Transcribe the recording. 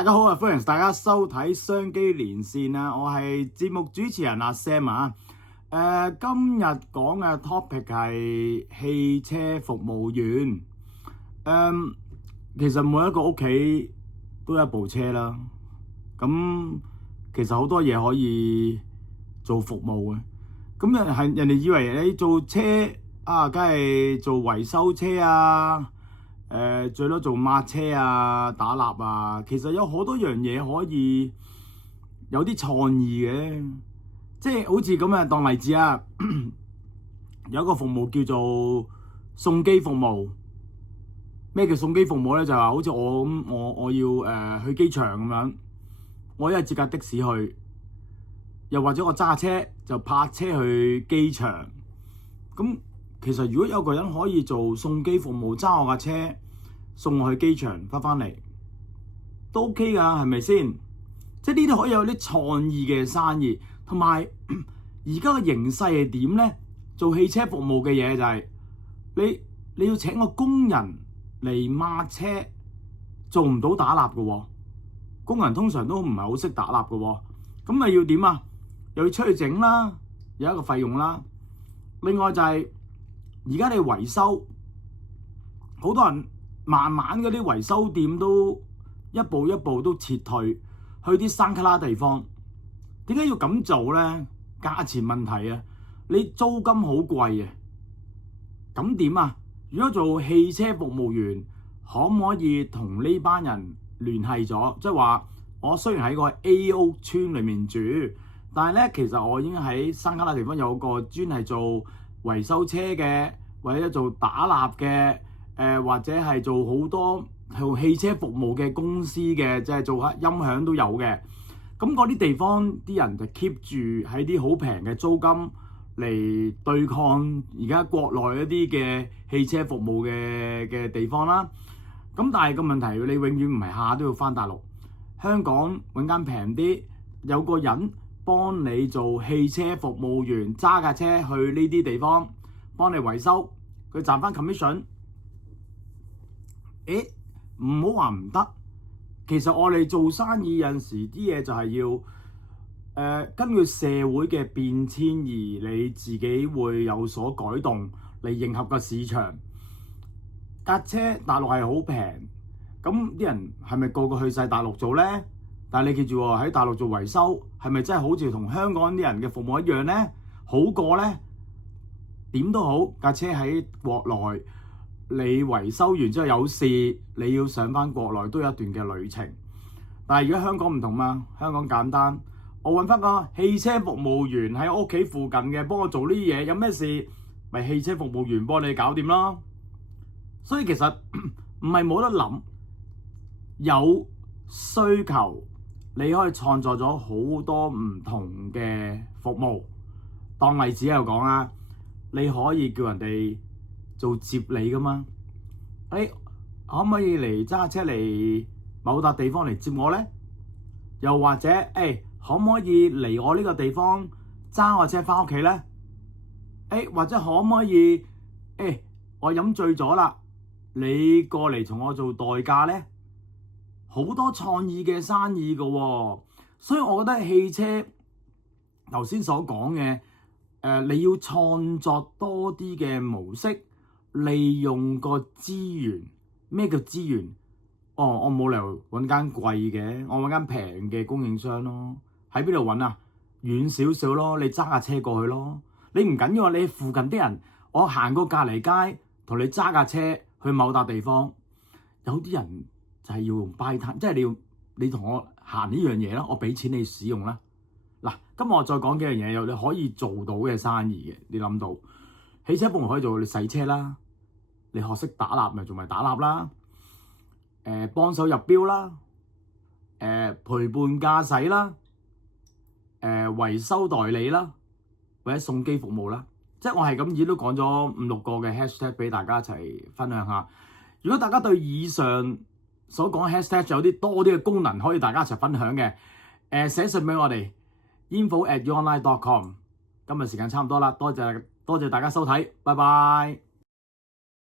大家好啊，歡迎大家收睇商機連線啊，我係節目主持人阿 Sam 啊。今日講嘅 topic 係汽車服務員。其實每一個屋企都有一部車啦。咁其實好多嘢可以做服務嘅。咁人哋以為你做車啊，梗係做維修車啊。最多做抹車啊、打蠟啊，其實有好多樣嘢可以有啲創意嘅，即係好似咁啊，當例子啊，有一個服務叫做送機服務。咩叫送機服務咧？就係話好似我咁，我要去機場咁樣，我一係接架的士去，又或者我揸車就泊車去機場。咁其實如果有個人可以做送機服務，揸我架車送我去機場翻嚟都 OK 㗎，係咪先？即係呢啲可以有啲創意嘅生意，同埋而家嘅形勢係點咧？做汽車服務嘅嘢就係你要請個工人嚟抹車，做唔到打蠟嘅喎。工人通常都唔係好識打蠟嘅喎，咁咪要點啊？又要出去整啦，有一個費用啦。另外就係而家你維修，好多人慢慢嗰啲維修店都一步一步都撤退去啲山卡拉地方。點解要咁做咧？價錢問題啊！你租金好貴啊！咁點啊？如果做汽車服務員，可唔可以同呢班人聯繫咗？即係話我雖然喺個 A 屋村裏面住，但係咧其實我已經喺山卡拉地方有個專係做維修車嘅，或者做打蠟嘅，或者係做好多做汽車服務嘅公司嘅，即係做下音響都有嘅。咁嗰啲地方啲人就 keep 住喺啲好平嘅租金嚟對抗而家國內一啲嘅汽車服務嘅地方啦。咁但係個問題，你永遠唔係下下都要返大陸，香港揾間平啲，有個人幫你做汽車服務員，揸架車去呢啲地方幫你維修，佢賺翻 commission。唔好話唔得，其實我哋做生意有陣時啲嘢就係要根據社會嘅變遷而你自己會有所改動嚟迎合個市場。架車大陸係好平，咁啲人係咪個個去晒大陸做呢？但係你記住喎，喺大陸做維修係咪真係好似同香港啲人嘅服務一樣呢？好過呢？點都好，架車喺國內，你維修完之後有事，你要上翻國內都有一段嘅旅程。但係而家香港唔同嘛，香港簡單，我揾翻個汽車服務員喺屋企附近嘅，幫我做呢啲嘢，有咩事咪汽車服務員幫你搞掂咯。所以其實唔係冇得諗，有需求你可以創造咗好多唔同嘅服務。當例子喺度講啊，你可以叫人哋做接你噶嘛？可唔可以嚟揸車嚟某笪地方嚟接我呢？又或者可唔可以嚟我呢個地方揸我車翻屋企呢？或者可唔可以我飲醉咗啦，你過嚟同我做代駕呢？好多創意嘅生意噶喎，所以我覺得汽車頭先所講嘅你要創作多啲嘅模式，利用個資源。咩叫資源？我冇理由揾間貴嘅，我揾間平嘅供應商咯。喺邊度揾啊？遠少少咯，你揸架車過去咯。你唔緊要啊，你附近啲人，我行過隔離街，同你揸架車去某笪地方。有啲人就係要用 buy time，即係你同我行呢樣嘢啦，我俾錢你使用啦。嗱，今日我再講幾樣嘢，有你可以做到嘅生意嘅。你諗到汽車部門可以做，你洗車啦，你學識打蠟咪做埋打蠟啦，幫手入標啦，陪伴駕駛啦，維修代理啦，或者送機服務啦。即係我係咁已都講咗5-6個嘅 hashtag 俾大家一齊分享下。如果大家對以上所講 hashtag 有啲多啲嘅功能，可以大家一齊分享嘅，寫信俾我哋 info@youonline.com。今日時間差唔多啦，多謝大家收睇，拜拜。